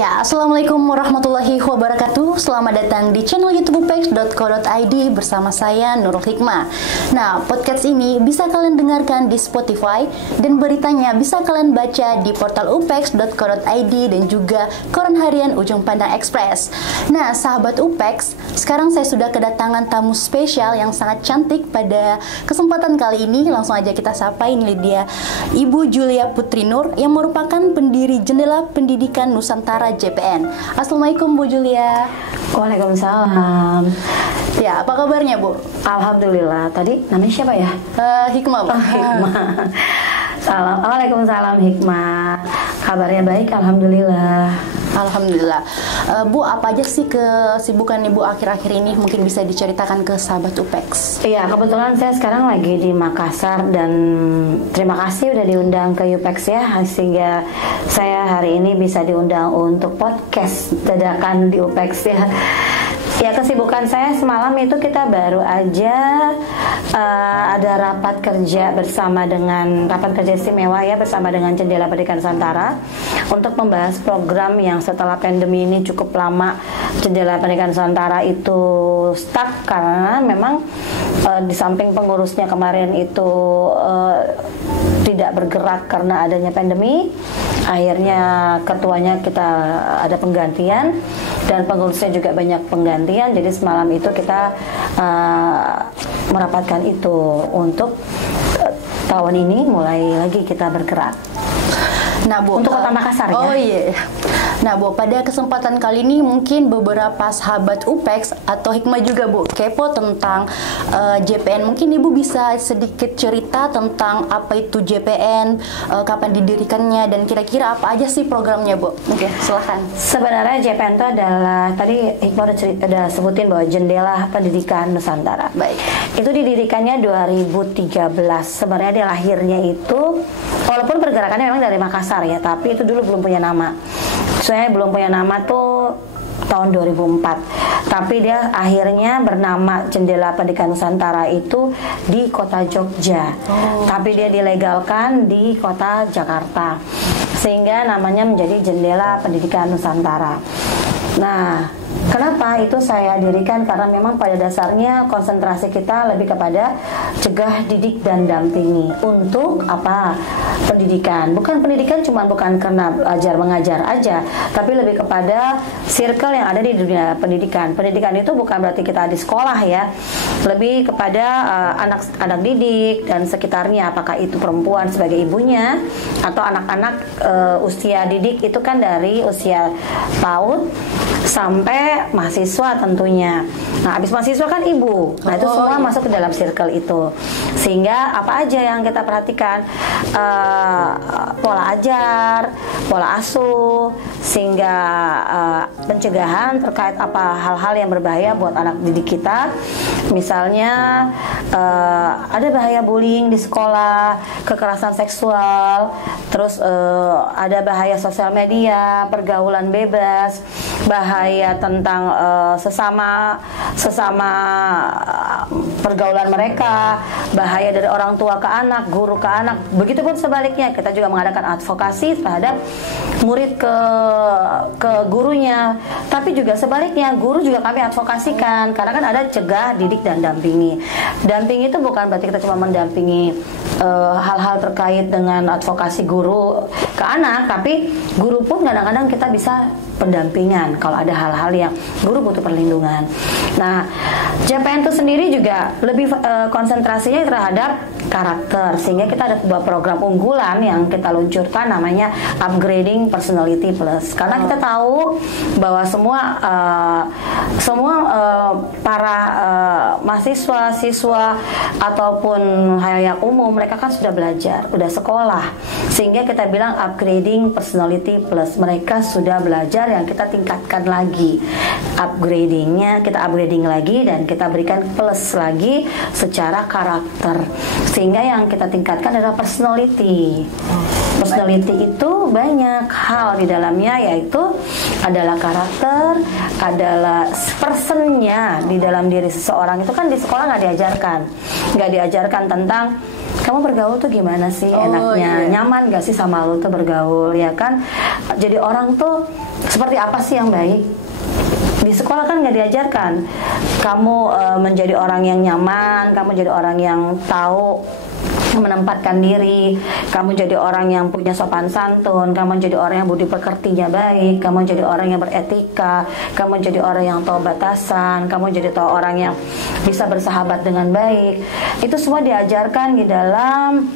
Ya, Assalamualaikum warahmatullahi wabarakatuh. Selamat datang di channel YouTube upex.co.id bersama saya Nurul Hikmah. Nah, podcast ini bisa kalian dengarkan di Spotify dan beritanya bisa kalian baca di portal upex.co.id dan juga koran harian Ujung Pandang Express. Nah, sahabat Upex, sekarang saya sudah kedatangan tamu spesial yang sangat cantik pada kesempatan kali ini. Langsung aja kita sapa, ini dia Ibu Julia Putri Nur yang merupakan pendiri Jendela Pendidikan Nusantara JPN. Assalamualaikum Bu Julia. Waalaikumsalam. Ya, apa kabarnya Bu? Alhamdulillah. Tadi namanya siapa ya? Hikmah Bu. Hikmah. Waalaikumsalam Hikmah. Kabarnya baik, alhamdulillah. Alhamdulillah. Bu, apa aja sih kesibukan Ibu akhir-akhir ini? Mungkin bisa diceritakan ke sahabat Upex. Iya, kebetulan saya sekarang lagi di Makassar dan terima kasih udah diundang ke Upex ya, sehingga saya hari ini bisa diundang untuk podcast dadakan di Upex ya. Ya, kesibukan saya semalam itu kita baru aja ada rapat kerja rapat kerja istimewa ya bersama dengan Jendela Pendidikan Nusantara untuk membahas program yang setelah pandemi ini cukup lama Jendela Pendidikan Nusantara itu stuck karena memang di samping pengurusnya kemarin itu tidak bergerak karena adanya pandemi. Akhirnya ketuanya kita ada penggantian dan pengurusnya juga banyak penggantian. Jadi semalam itu kita merapatkan itu untuk tahun ini mulai lagi kita bergerak. Nah Bu, untuk Kota Makassar ya. Oh iya. Nah Bu, pada kesempatan kali ini mungkin beberapa sahabat Upex atau Hikmah juga Bu kepo tentang JPN. Mungkin Ibu bisa sedikit cerita tentang apa itu JPN, kapan didirikannya, dan kira-kira apa aja sih programnya Bu? Oke, silahkan. Sebenarnya JPN itu adalah, tadi Hikmah udah sebutin bahwa Jendela Pendidikan Nusantara. Baik. Itu didirikannya 2013. Sebenarnya dia lahirnya itu, walaupun pergerakannya memang dari Makassar ya, tapi itu dulu belum punya nama. Saya belum punya nama tuh tahun 2004. Tapi dia akhirnya bernama Jendela Pendidikan Nusantara itu di kota Jogja. Tapi dia dilegalkan di kota Jakarta. Sehingga namanya menjadi Jendela Pendidikan Nusantara. Nah, kenapa itu saya dirikan? Karena memang pada dasarnya konsentrasi kita lebih kepada cegah, didik, dan dampingi. Untuk apa? Pendidikan. Bukan pendidikan bukan karena belajar mengajar aja, tapi lebih kepada circle yang ada di dunia pendidikan. Pendidikan itu bukan berarti kita di sekolah ya. Lebih kepada anak-anak didik dan sekitarnya, apakah itu perempuan sebagai ibunya atau anak-anak usia didik itu kan dari usia PAUD sampai mahasiswa tentunya. Nah, habis mahasiswa kan ibu. Nah, itu semua masuk ke dalam circle itu. Sehingga apa aja yang kita perhatikan, pola ajar, pola asuh, sehingga pencegahan terkait apa hal-hal yang berbahaya buat anak didik kita. Misalnya ada bahaya bullying di sekolah, kekerasan seksual, terus ada bahaya sosial media, pergaulan bebas, bahaya tentang sesama pergaulan mereka, bahaya dari orang tua ke anak, guru ke anak. Begitupun sebaliknya, kita juga mengadakan advokasi terhadap murid ke gurunya. Tapi juga sebaliknya, guru juga kami advokasikan karena kan ada cegah, didik, dan dampingi. Dampingi itu bukan berarti kita cuma mendampingi hal-hal terkait dengan advokasi guru ke anak, tapi guru pun kadang-kadang kita bisa pendampingan kalau ada hal-hal yang guru butuh perlindungan. Nah, JPN itu sendiri juga lebih konsentrasinya terhadap karakter, sehingga kita ada sebuah program unggulan yang kita luncurkan namanya Upgrading Personality Plus. Karena kita tahu bahwa semua para mahasiswa, siswa ataupun halayak umum, mereka kan sudah belajar, sudah sekolah, sehingga kita bilang Upgrading Personality Plus. Mereka sudah belajar, yang kita tingkatkan lagi upgradingnya, kita upgrading lagi dan kita berikan plus lagi secara karakter, sehingga yang kita tingkatkan adalah personality. Personality itu banyak hal di dalamnya, yaitu adalah karakter, adalah personnya di dalam diri seseorang. Itu kan di sekolah nggak diajarkan tentang kamu bergaul tuh gimana sih enaknya, nyaman gak sih sama lu tuh bergaul, ya kan? Jadi orang tuh seperti apa sih yang baik? Di sekolah kan nggak diajarkan kamu menjadi orang yang nyaman, kamu jadi orang yang tahu menempatkan diri, kamu jadi orang yang punya sopan santun, kamu jadi orang yang budi pekertinya baik, kamu jadi orang yang beretika, kamu jadi orang yang tahu batasan, kamu jadi tahu orang yang bisa bersahabat dengan baik. Itu semua diajarkan di dalam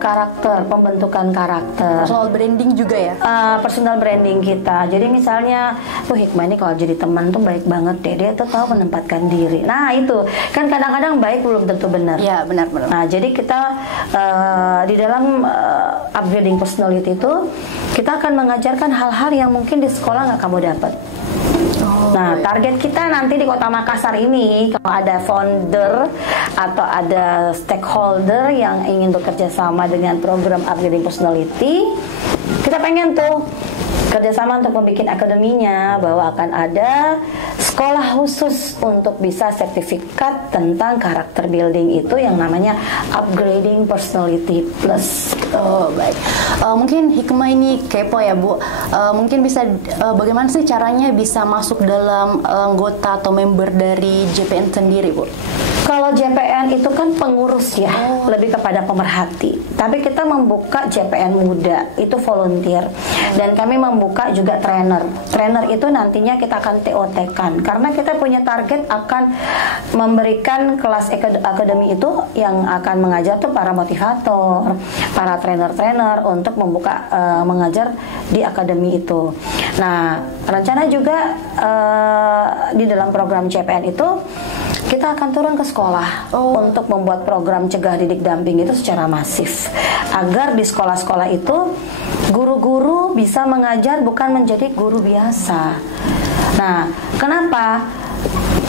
karakter, pembentukan karakter, Personal branding juga ya. Personal branding kita. Jadi misalnya, Hikmah ini kalau jadi teman tuh baik banget deh, dia tuh tahu menempatkan diri. Nah itu kan kadang-kadang baik belum tentu benar. Ya benar-benar. Nah jadi kita di dalam upgrading personality itu kita akan mengajarkan hal-hal yang mungkin di sekolah nggak kamu dapat. Nah, target kita nanti di Kota Makassar ini, kalau ada founder atau ada stakeholder yang ingin bekerja sama dengan program upgrading personality, kita pengen tuh kerjasama untuk membuat akademinya, bahwa akan ada sekolah khusus untuk bisa sertifikat tentang karakter building itu yang namanya upgrading personality plus. Oh baik, mungkin Hikmah ini kepo ya Bu, mungkin bisa bagaimana sih caranya bisa masuk dalam anggota atau member dari JPN sendiri Bu? Kalau JPN itu kan pengurus ya, lebih kepada pemerhati. Tapi kita membuka JPN muda, itu volunteer. Dan kami membuka juga trainer. Trainer itu nantinya kita akan TOT-kan. Karena kita punya target akan memberikan kelas akademi itu yang akan mengajar tuh para motivator, para trainer-trainer untuk membuka mengajar di akademi itu. Nah, rencana juga di dalam program JPN itu kita akan turun ke sekolah untuk membuat program cegah didik damping itu secara masif, agar di sekolah-sekolah itu guru-guru bisa mengajar bukan menjadi guru biasa. Nah, kenapa?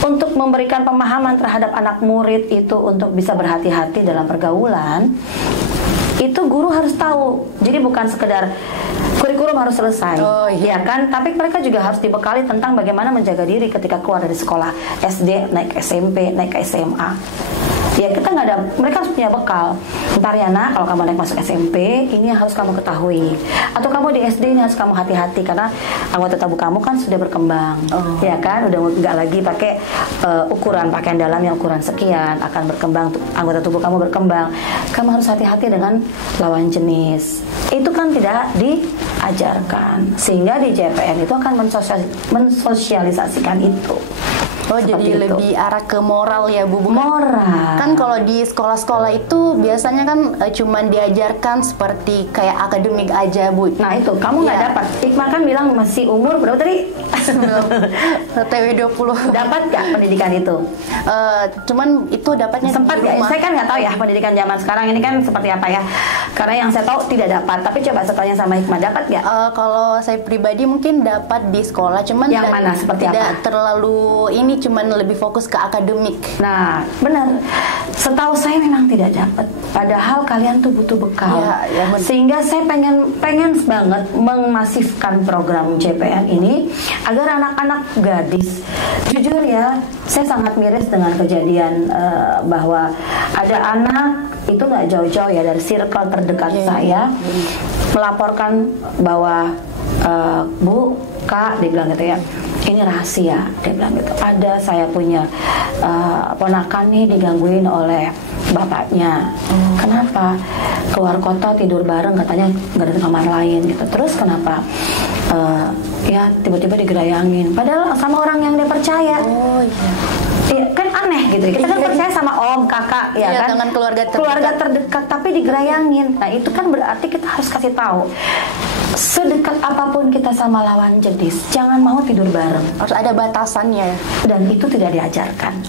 Untuk memberikan pemahaman terhadap anak murid itu untuk bisa berhati-hati dalam pergaulan, itu guru harus tahu. Jadi bukan sekedar kurikulum harus selesai, ya kan? Tapi mereka juga harus dibekali tentang bagaimana menjaga diri ketika keluar dari sekolah SD, naik ke SMP, naik ke SMA. Ya kita nggak ada, mereka harus punya bekal. Ntar ya nak, kalau kamu naik masuk SMP, ini yang harus kamu ketahui. Atau kamu di SD ini harus kamu hati-hati karena anggota tubuh kamu kan sudah berkembang, ya kan? Udah nggak lagi pakai ukuran pakaian dalam yang ukuran sekian, akan berkembang, anggota tubuh kamu berkembang. Kamu harus hati-hati dengan lawan jenis. Itu kan tidak diajarkan, sehingga di JPN itu akan mensosialisasikan itu. Oh, jadi itu lebih arah ke moral ya Bu? Bukan? Moral. Kan kalau di sekolah-sekolah itu biasanya kan cuman diajarkan seperti kayak akademik aja Bu. Nah itu, kamu nggak dapat. Hikmah kan bilang masih umur berapa tadi? TW 20. Dapat nggak pendidikan itu? Cuman itu dapatnya Sempat di nggak? rumah. Saya kan nggak tahu ya pendidikan zaman sekarang ini kan seperti apa ya. Karena yang saya tahu tidak dapat. Tapi coba saya tanya sama Hikmah, dapat nggak? Kalau saya pribadi mungkin dapat di sekolah, cuman yang mana? Seperti tidak apa? terlalu ini, cuman lebih fokus ke akademik. Nah, benar. Setahu saya memang tidak dapat. Padahal kalian tuh butuh bekal. Ya, sehingga saya pengen banget memasifkan program JPN ini agar anak-anak gadis, jujur ya, saya sangat miris dengan kejadian bahwa ada anak itu nggak jauh-jauh ya dari circle terdekat saya melaporkan bahwa Bu, Kak, dia bilang gitu ya, ini rahasia, dia bilang gitu. Ada saya punya ponakan nih digangguin oleh bapaknya. Kenapa? Keluar kota tidur bareng, katanya nggak ada kamar lain gitu. Terus kenapa? Ya tiba-tiba digerayangin. Padahal sama orang yang dia percaya. Iya, kan aneh gitu. Kita kan percaya sama om, kakak, ya kan? Dengan keluarga terdekat, tapi digerayangin. Nah itu kan berarti kita harus kasih tahu. Sedekat apapun kita sama lawan jenis, jangan mau tidur bareng. Harus ada batasannya. Dan itu tidak diajarkan.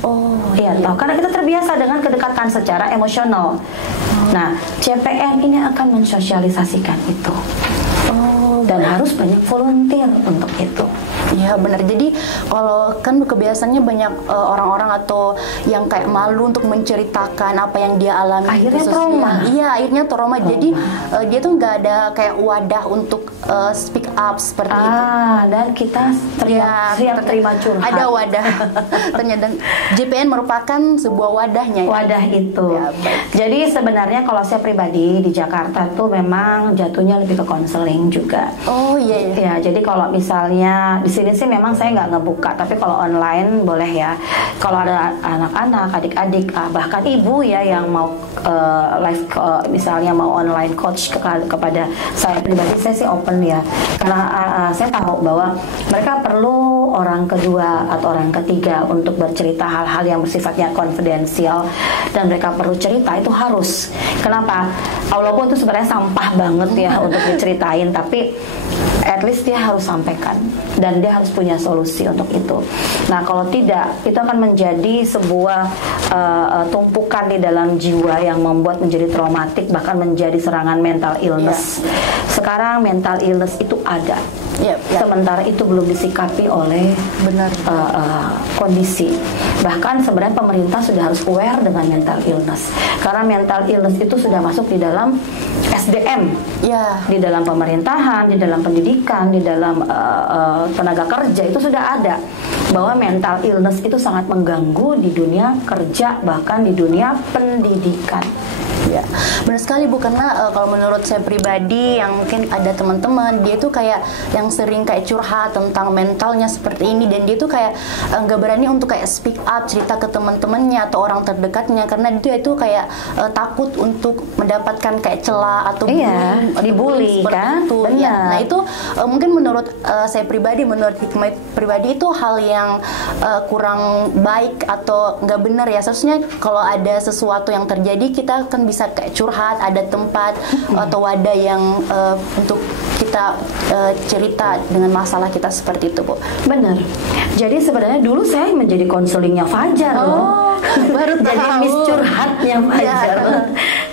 Iya, toh karena kita terbiasa dengan kedekatan secara emosional. Nah, JPN ini akan mensosialisasikan itu. Dan harus banyak volunteer untuk itu. Ya benar. Jadi kalau kan kebiasaannya banyak orang-orang atau yang kayak malu untuk menceritakan apa yang dia alami. Akhirnya trauma. Iya, akhirnya trauma. Jadi dia tuh nggak ada kayak wadah untuk speak up seperti itu. Dan kita siap terima curhat. Ada wadah. Ternyata JPN merupakan sebuah wadahnya. Wadah itu. Ya, jadi sebenarnya kalau saya pribadi di Jakarta tuh memang jatuhnya lebih ke konseling juga. Oh iya. Ya, jadi kalau misalnya di sini sih memang saya nggak ngebuka, tapi kalau online boleh ya. Kalau ada anak-anak, adik-adik, bahkan ibu ya yang mau live, misalnya mau online coach kepada saya pribadi, saya sih open ya. Karena saya tahu bahwa mereka perlu orang kedua atau orang ketiga untuk bercerita hal-hal yang bersifatnya konfidensial, dan mereka perlu cerita itu harus. Kenapa? Walaupun itu sebenarnya sampah banget ya untuk diceritain, tapi at least dia harus sampaikan dan dia harus punya solusi untuk itu. Nah, kalau tidak, itu akan menjadi sebuah tumpukan di dalam jiwa yang membuat menjadi traumatik, bahkan menjadi serangan mental illness. Sekarang mental illness itu ada. Sementara itu belum disikapi oleh kondisi. Bahkan sebenarnya pemerintah sudah harus aware dengan mental illness, karena mental illness itu sudah masuk di dalam SDM, di dalam pemerintahan, di dalam pendidikan, di dalam tenaga kerja itu sudah ada, bahwa mental illness itu sangat mengganggu di dunia kerja, bahkan di dunia pendidikan. Ya, benar sekali Bu, karena kalau menurut saya pribadi, yang mungkin ada teman-teman dia tuh kayak yang sering kayak curhat tentang mentalnya seperti ini, dan dia tuh kayak nggak berani untuk kayak speak up, cerita ke teman-temannya atau orang terdekatnya, karena dia itu kayak takut untuk mendapatkan kayak celah atau dibully kan? Itu. Ya, nah itu mungkin menurut saya pribadi, menurut hikmah pribadi itu hal yang kurang baik atau nggak benar ya. Seharusnya kalau ada sesuatu yang terjadi, kita kan bisa kayak curhat, ada tempat atau wadah yang untuk kita cerita dengan masalah kita seperti itu, Bu. Benar. Jadi sebenarnya dulu saya menjadi konselingnya Fajar loh. Baru jadi Miss Curhatnya Fajar.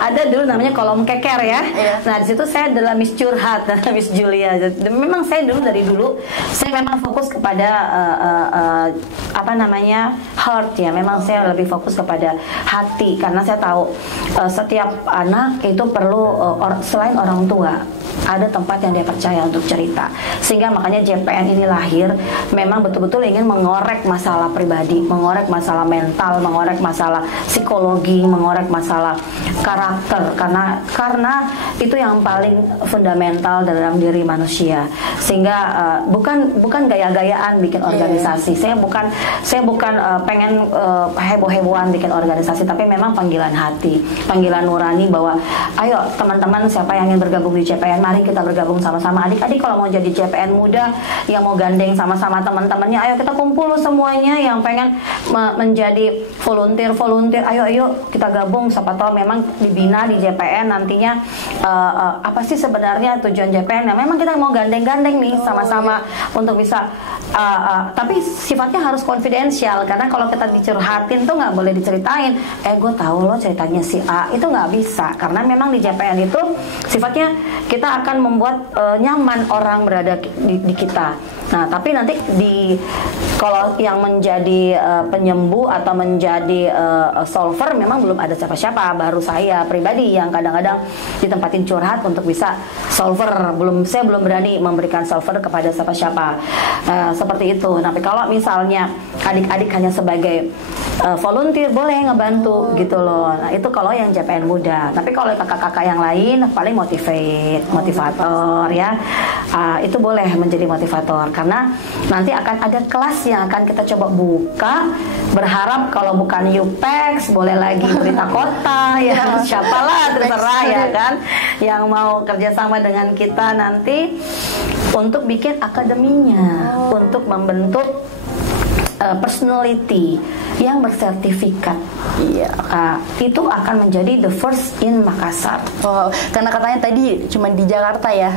Ada dulu namanya kolom keker ya. Nah, di situ saya adalah Miss Curhat, Miss Julia. Memang saya dari dulu saya memang fokus kepada heart ya. Memang saya lebih fokus kepada hati, karena saya tahu setiap anak itu perlu selain orang tua ada tempat yang dia percaya untuk cerita. Sehingga makanya JPN ini lahir memang betul-betul ingin mengorek masalah pribadi, mengorek masalah mental, mengorek masalah psikologi, mengorek masalah karakter, karena itu yang paling fundamental dalam diri manusia. Sehingga bukan gaya-gayaan bikin organisasi. Saya bukan pengen heboh-hebohan bikin organisasi, tapi memang panggilan hati, panggilan nurani bahwa ayo teman-teman, siapa yang ingin bergabung di JPN, mari kita bergabung sama-sama. Adik-adik kalau mau jadi JPN muda yang mau gandeng sama-sama teman-temannya, ayo kita kumpul semuanya yang pengen menjadi volunteer, ayo kita gabung. Siapa tahu memang dibina di JPN nantinya apa sih sebenarnya tujuan JPN. Nah, memang kita mau gandeng-gandeng nih sama-sama untuk bisa tapi sifatnya harus konfidensial, karena kalau kita dicurhatin tuh nggak boleh diceritain. Gue tahu loh ceritanya si A, itu nggak bisa, karena memang di JPN itu sifatnya kita akan membuat nyaman orang berada di kita. Nah, tapi nanti kalau yang menjadi penyembuh atau menjadi solver memang belum ada siapa-siapa, baru saya pribadi yang kadang-kadang ditempatin curhat untuk bisa solver. Saya belum berani memberikan solver kepada siapa-siapa seperti itu. Tapi kalau misalnya adik-adik hanya sebagai volunteer boleh ngebantu gitu loh. Nah, itu kalau yang JPN muda. Tapi kalau kakak-kakak yang lain paling motivator ya. Itu boleh menjadi motivator, karena nanti akan ada kelas yang akan kita coba buka. Berharap kalau bukan UPEX boleh lagi Berita Kota ya, siapalah terserah ya kan, yang mau kerjasama dengan kita nanti untuk bikin akademinya, untuk membentuk personality yang bersertifikat. Itu akan menjadi the first in Makassar. Karena katanya tadi cuma di Jakarta ya.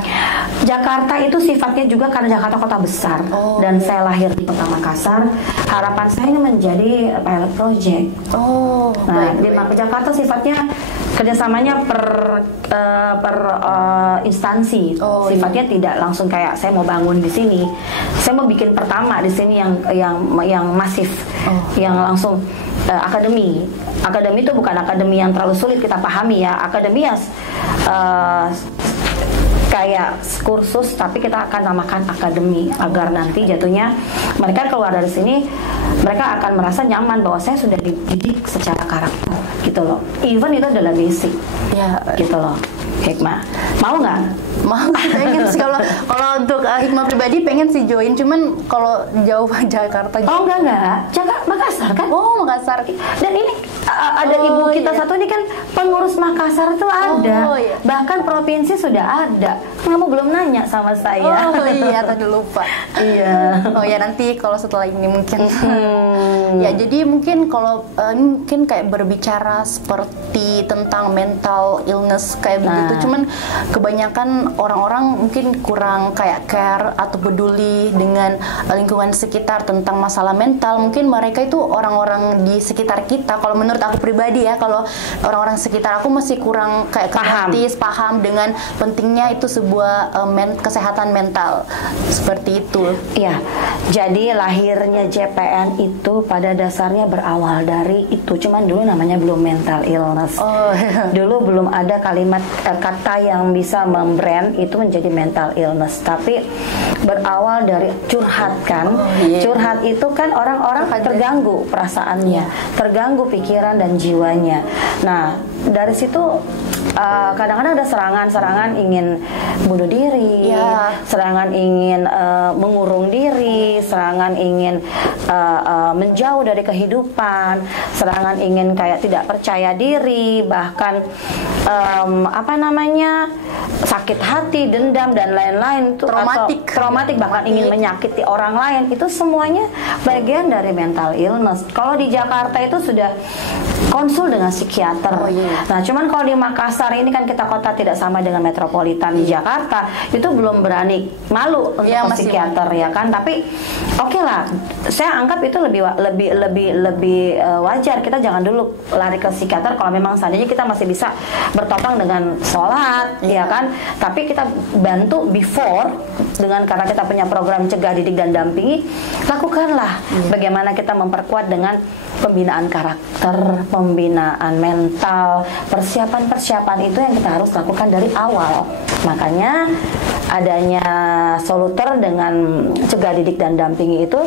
Jakarta itu sifatnya juga karena Jakarta kota besar, dan saya lahir di kota Makassar. Harapan saya ini menjadi pilot project. Di Jakarta sifatnya kerjasamanya per instansi. Sifatnya tidak langsung kayak saya mau bangun di sini, saya mau bikin pertama di sini yang masif, yang langsung akademi. Akademi itu bukan akademi yang terlalu sulit kita pahami ya. Akademi ya kayak kursus, tapi kita akan namakan akademi agar nanti jatuhnya mereka keluar dari sini mereka akan merasa nyaman bahwa saya sudah dididik secara karakter gitu loh. Even itu adalah basic ya gitu loh. Hikmah mau nggak? Mau sih, pengen sih. Kalau untuk Hikmah pribadi pengen sih join, cuman kalau jauh Jakarta gitu. Oh enggak Jakarta, Makassar kan? Oh Makassar. Dan ini ada ibu kita satu ini kan pengurus Makassar itu ada. Iya. Bahkan provinsi sudah ada. Kamu belum nanya sama saya. Oh iya, tadi lupa. Iya. Oh ya, nanti kalau setelah ini mungkin. Ya jadi mungkin kalau mungkin kayak berbicara seperti tentang mental illness kayak begitu, cuman kebanyakan orang-orang mungkin kurang kayak care atau peduli dengan lingkungan sekitar tentang masalah mental. Mungkin mereka itu orang-orang di sekitar kita, kalau menurut aku pribadi ya, kalau orang-orang sekitar aku masih kurang kayak paham dengan pentingnya itu sebuah kesehatan mental seperti itu. Iya, jadi lahirnya JPN itu pada dasarnya berawal dari itu, cuman dulu namanya belum mental illness. Dulu belum ada kalimat kata yang bisa membrand itu menjadi mental illness, tapi berawal dari curhat kan. Curhat itu kan orang-orang terganggu perasaannya, terganggu pikiran dan jiwanya. Nah dari situ kadang-kadang ada serangan ingin bunuh diri, serangan ingin mengurung diri, serangan ingin menjauh dari kehidupan, serangan ingin kayak tidak percaya diri, bahkan sakit hati, dendam dan lain-lain, traumatik bahkan ingin menyakiti orang lain. Itu semuanya bagian dari mental illness. Kalau di Jakarta itu sudah konsul dengan psikiater. Nah, cuman kalau di Makassar ini kan kita kota tidak sama dengan metropolitan di Jakarta, itu belum berani, malu untuk ke psikiater ya kan. Tapi oke lah, saya anggap itu lebih wajar. Kita jangan dulu lari ke psikiater kalau memang seandainya kita masih bisa bertopang dengan sholat ya kan. Tapi kita bantu before dengan, karena kita punya program cegah, didik dan dampingi, lakukanlah bagaimana kita memperkuat dengan pembinaan karakter, pembinaan mental, persiapan itu yang kita harus lakukan dari awal. Makanya adanya Soluter dengan cegah, didik dan dampingi itu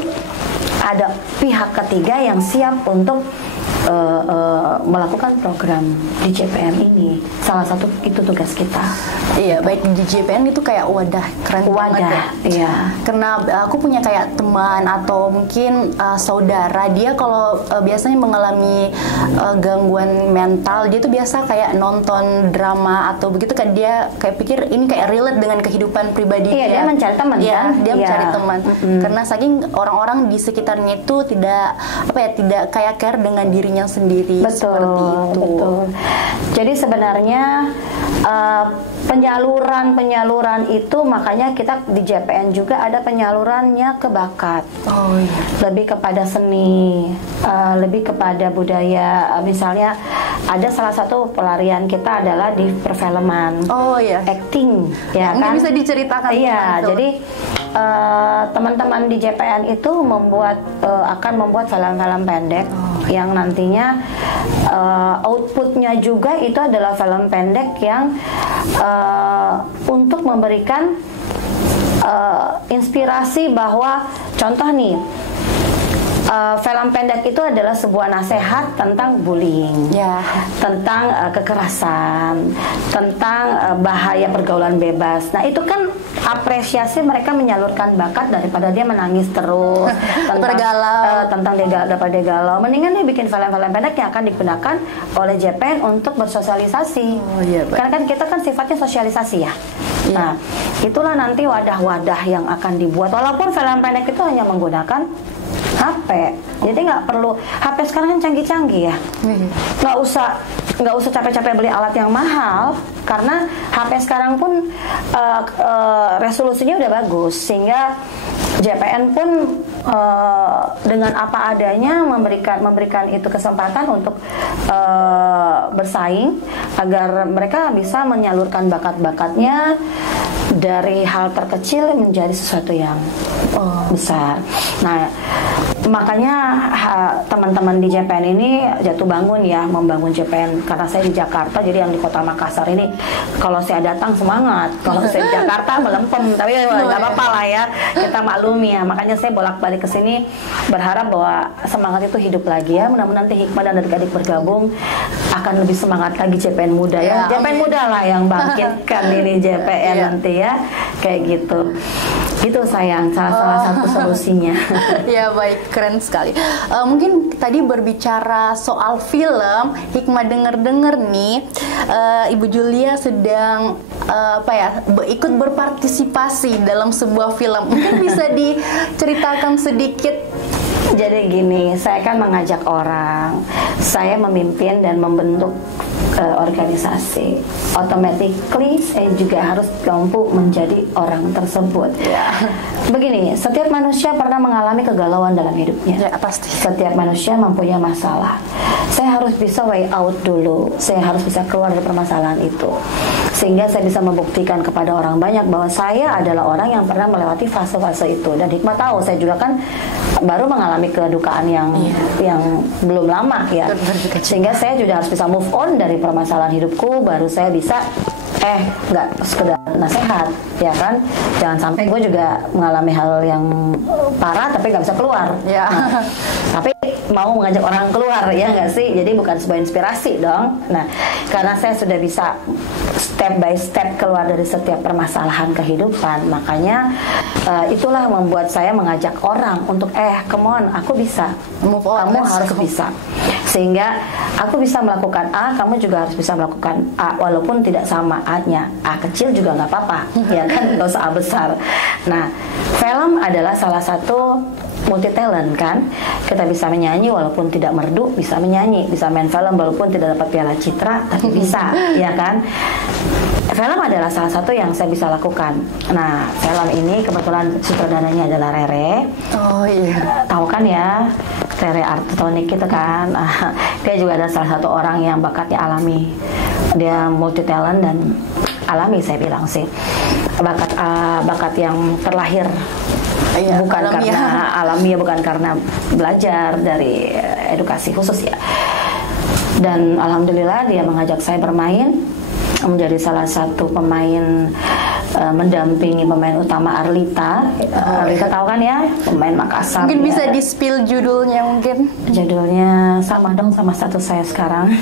ada pihak ketiga yang siap untuk melakukan program di JPN ini. Salah satu itu tugas kita. Iya, baik di JPN itu kayak wadah keren banget ya. Iya. Karena aku punya kayak teman atau mungkin saudara, dia kalau biasanya mengalami gangguan mental, dia tuh biasa kayak nonton drama atau begitu kan, dia kayak pikir ini kayak relate dengan kehidupan pribadi dia mencari teman. Iya, dia mencari teman. Karena saking orang-orang di sekitarnya itu tidak kayak care dengan dirinya sendiri. Seperti itu. Betul. Jadi sebenarnya penyaluran itu, makanya kita di JPN juga ada penyalurannya ke bakat. Lebih kepada seni, lebih kepada budaya. Misalnya ada salah satu pelarian kita adalah di perfilman. Acting, ya kan? Bisa diceritakan. Iya, jadi teman-teman di JPN itu akan membuat film-film pendek yang nantinya outputnya juga itu adalah film pendek yang untuk memberikan inspirasi bahwa contoh nih, film pendek itu adalah sebuah nasihat tentang bullying, tentang kekerasan, tentang bahaya pergaulan bebas. Nah itu kan apresiasi mereka menyalurkan bakat daripada dia menangis terus tentang dia galau. Mendingan dia bikin film-film pendek yang akan digunakan oleh JPN untuk bersosialisasi. Karena kan kita kan sifatnya sosialisasi ya. Nah itulah nanti wadah-wadah yang akan dibuat. Walaupun film pendek itu hanya menggunakan HP, jadi nggak perlu. HP sekarang kan canggih-canggih ya, nggak usah capek-capek beli alat yang mahal, karena HP sekarang pun resolusinya udah bagus, sehingga JPN pun dengan apa adanya memberikan itu kesempatan untuk bersaing agar mereka bisa menyalurkan bakat-bakatnya dari hal terkecil menjadi sesuatu yang besar. Nah, makanya teman-teman di JPN ini jatuh bangun ya membangun JPN, karena saya di Jakarta, jadi yang di kota Makassar ini kalau saya datang semangat, kalau saya di Jakarta melempem, tapi nggak apa-apa lah ya, kita maklumi ya. Makanya saya bolak-balik ke sini berharap bahwa semangat itu hidup lagi ya. Mudah-mudahan nanti Hikmah dan adik-adik bergabung akan lebih semangat lagi JPN muda ya. JPN muda lah yang bangkitkan ini JPN nanti ya, kayak gitu. Itu sayang salah satu solusinya. Ya baik, keren sekali. Mungkin tadi berbicara soal film, Hikmah denger-denger nih, Ibu Julia sedang ikut berpartisipasi dalam sebuah film. Mungkin bisa diceritakan sedikit. Jadi gini, saya kan mengajak orang, saya memimpin dan membentuk organisasi. Automatically saya juga harus mampu menjadi orang tersebut. Begini, setiap manusia pernah mengalami kegalauan dalam hidupnya. Ya, pasti. Setiap manusia mempunyai masalah. Saya harus bisa way out dulu. Saya harus bisa keluar dari permasalahan itu. Sehingga saya bisa membuktikan kepada orang banyak bahwa saya adalah orang yang pernah melewati fase-fase itu. Dan Hikmah tahu, saya juga kan baru mengalami kedukaan yang belum lama ya. Sehingga saya juga harus bisa move on dari permasalahan hidupku, baru saya bisa nggak sekedar nasihat ya kan, jangan sampai gue juga mengalami hal yang parah tapi nggak bisa keluar ya. Tapi mau mengajak orang keluar ya nggak sih, jadi bukan sebuah inspirasi dong. Nah, karena saya sudah bisa step by step keluar dari setiap permasalahan kehidupan, makanya itulah membuat saya mengajak orang untuk come on, aku bisa move on, kamu harus bisa, sehingga aku bisa melakukan A, kamu juga harus bisa melakukan A, walaupun tidak sama A-nya, A kecil juga nggak apa-apa ya kan, nggak usah A besar. Nah, film adalah salah satu multi talent kan, kita bisa menyanyi walaupun tidak merdu, bisa menyanyi, bisa main film walaupun tidak dapat piala citra, tapi bisa ya kan. Film adalah salah satu yang saya bisa lakukan. Nah, film ini kebetulan sutradaranya adalah Rere. Oh iya. Tahu kan ya, Rere Artonik itu kan. Dia juga adalah salah satu orang yang bakatnya alami. Dia multi talent dan alami, saya bilang sih. Bakat yang terlahir. Iya, bukan alamiah. Karena alamiah, bukan karena belajar dari edukasi khusus ya. Dan alhamdulillah dia mengajak saya bermain, menjadi salah satu pemain mendampingi pemain utama Arlita. Arlita tahu kan ya, pemain Makassar. Mungkin ya. bisa di-spill judulnya mungkin. Judulnya sama dong sama status saya sekarang.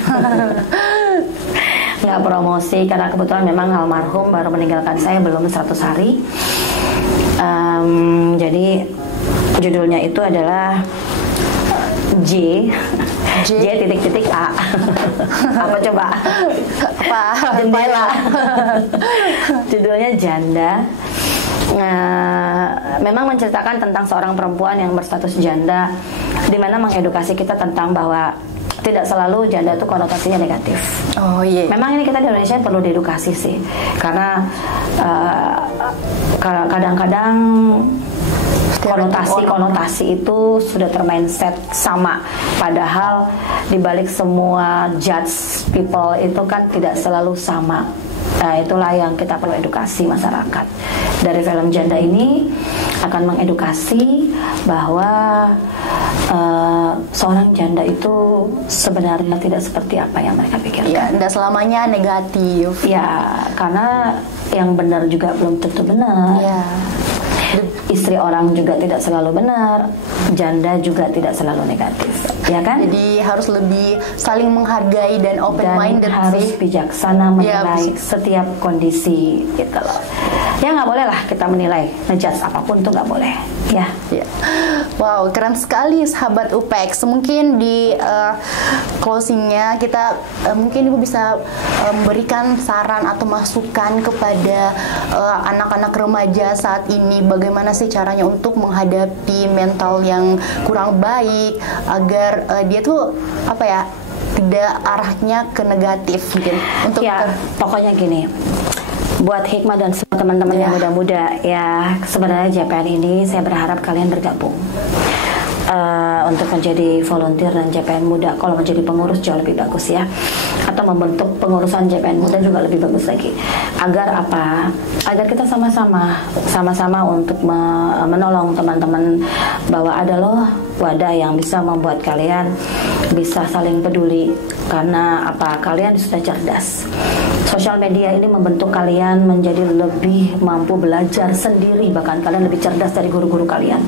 Nggak promosi karena kebetulan memang almarhum baru meninggalkan saya belum 100 hari. Jadi judulnya itu adalah J titik-titik A. Apa coba? Apa? Jendela. Judulnya Janda. Memang menceritakan tentang seorang perempuan yang berstatus janda, di mana mengedukasi kita tentang bahwa tidak selalu janda itu konotasinya negatif. Oh iya. Memang ini kita di Indonesia perlu diedukasi sih, karena kadang-kadang konotasi itu sudah termindset sama, padahal dibalik semua judge people itu kan tidak selalu sama. Nah, itulah yang kita perlu edukasi masyarakat. Dari film Janda ini akan mengedukasi bahwa seorang janda itu sebenarnya tidak seperti apa yang mereka pikirkan. Ya, tidak selamanya negatif. Ya, karena yang benar juga belum tentu benar. Ya. Istri orang juga tidak selalu benar, janda juga tidak selalu negatif, ya kan? Jadi harus lebih saling menghargai dan open minded dan harus sih. bijaksana menilai setiap kondisi gitu loh. Ya nggak boleh lah kita menilai, ngejudge apapun tuh nggak boleh. Ya. Wow, keren sekali sahabat UPEX. Mungkin di closingnya kita mungkin Ibu bisa memberikan saran atau masukan kepada anak-anak remaja saat ini, bagaimana sih caranya untuk menghadapi mental yang kurang baik agar dia tuh tidak arahnya ke negatif mungkin untuk pokoknya gini. Buat Hikmah dan semua teman-teman yang muda-muda ya, sebenarnya JPN ini saya berharap kalian bergabung untuk menjadi volunteer dan JPN Muda. Kalau menjadi pengurus jauh lebih bagus ya, atau membentuk pengurusan JPN Muda juga lebih bagus lagi. Agar apa? Agar kita sama-sama untuk menolong teman-teman, bahwa ada loh wadah yang bisa membuat kalian bisa saling peduli. Karena apa? Kalian sudah cerdas. Sosial media ini membentuk kalian menjadi lebih mampu belajar sendiri. Bahkan kalian lebih cerdas dari guru-guru kalian.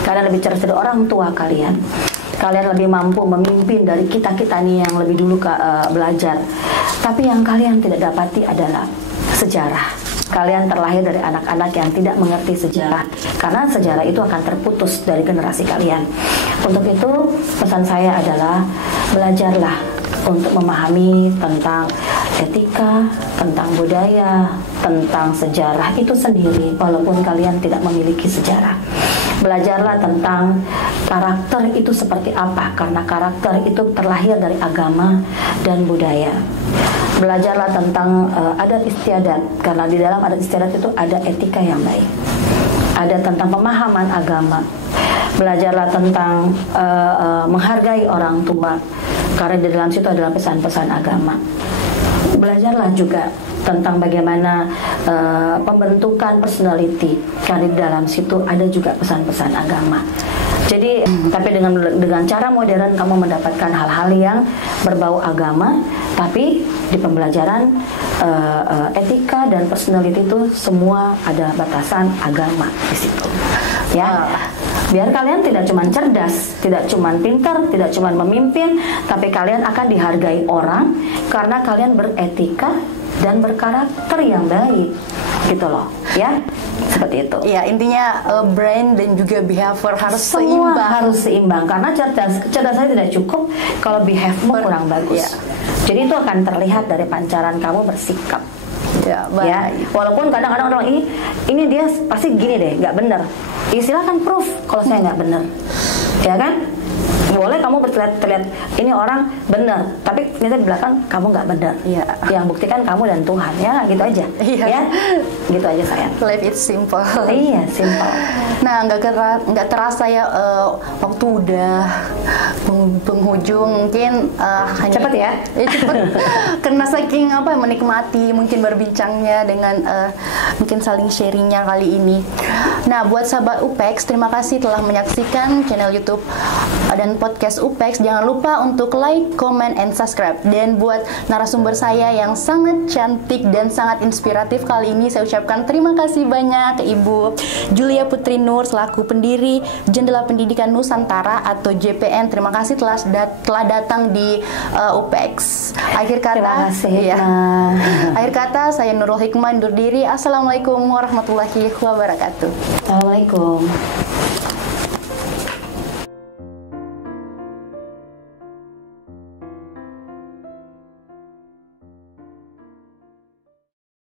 Kalian lebih cerdas dari orang tua kalian. Kalian lebih mampu memimpin dari kita-kita nih yang lebih dulu belajar. Tapi yang kalian tidak dapati adalah sejarah. Kalian terlahir dari anak-anak yang tidak mengerti sejarah, karena sejarah itu akan terputus dari generasi kalian. Untuk itu pesan saya adalah belajarlah untuk memahami tentang etika, tentang budaya, tentang sejarah itu sendiri, walaupun kalian tidak memiliki sejarah. Belajarlah tentang karakter itu seperti apa, karena karakter itu terlahir dari agama dan budaya. Belajarlah tentang adat istiadat, karena di dalam adat istiadat itu ada etika yang baik. Ada tentang pemahaman agama. Belajarlah tentang menghargai orang tua, karena di dalam situ adalah pesan-pesan agama. Belajarlah juga tentang bagaimana pembentukan personality, karena di dalam situ ada juga pesan-pesan agama. Jadi, tapi dengan cara modern kamu mendapatkan hal-hal yang berbau agama, tapi di pembelajaran etika dan personality itu semua ada batasan agama di situ. Ya. Biar kalian tidak cuma cerdas, tidak cuma pintar, tidak cuma memimpin, tapi kalian akan dihargai orang karena kalian beretika dan berkarakter yang baik, gitu loh, ya, seperti itu. Ya, intinya brain dan juga behavior harus semua seimbang. harus seimbang, karena kecerdasan tidak cukup kalau behavior kurang bagus. Ya. Jadi itu akan terlihat dari pancaran kamu bersikap. Ya, baik. Ya, walaupun kadang-kadang orang ini dia pasti gini deh, nggak benar. Silahkan proof kalau saya nggak benar, ya kan? Boleh kamu terlihat ini orang benar, tapi ternyata di belakang kamu nggak benar. Iya. Yang buktikan kamu dan Tuhan, ya gitu aja. Iya. Ya, gitu aja sayang. Life is simple. Iya, simple. Nah, nggak terasa ya waktu udah penghujung, mungkin hanya Cepet ya? Cepet. Karena saking menikmati mungkin berbincangnya dengan mungkin saling sharingnya kali ini. Nah, buat sahabat UPEX, terima kasih telah menyaksikan channel YouTube dan podcast UPEX. Jangan lupa untuk like, comment, and subscribe. Dan buat narasumber saya yang sangat cantik dan sangat inspiratif kali ini, saya ucapkan terima kasih banyak ke Ibu Julia Putri Nur selaku pendiri Jendela Pendidikan Nusantara atau JPN. Terima kasih telah datang di UPEX. Akhir kata, Terima kasih. Ya. Akhir kata, saya Nurul Hikmah undur diri. Assalamualaikum warahmatullahi wabarakatuh. Assalamualaikum.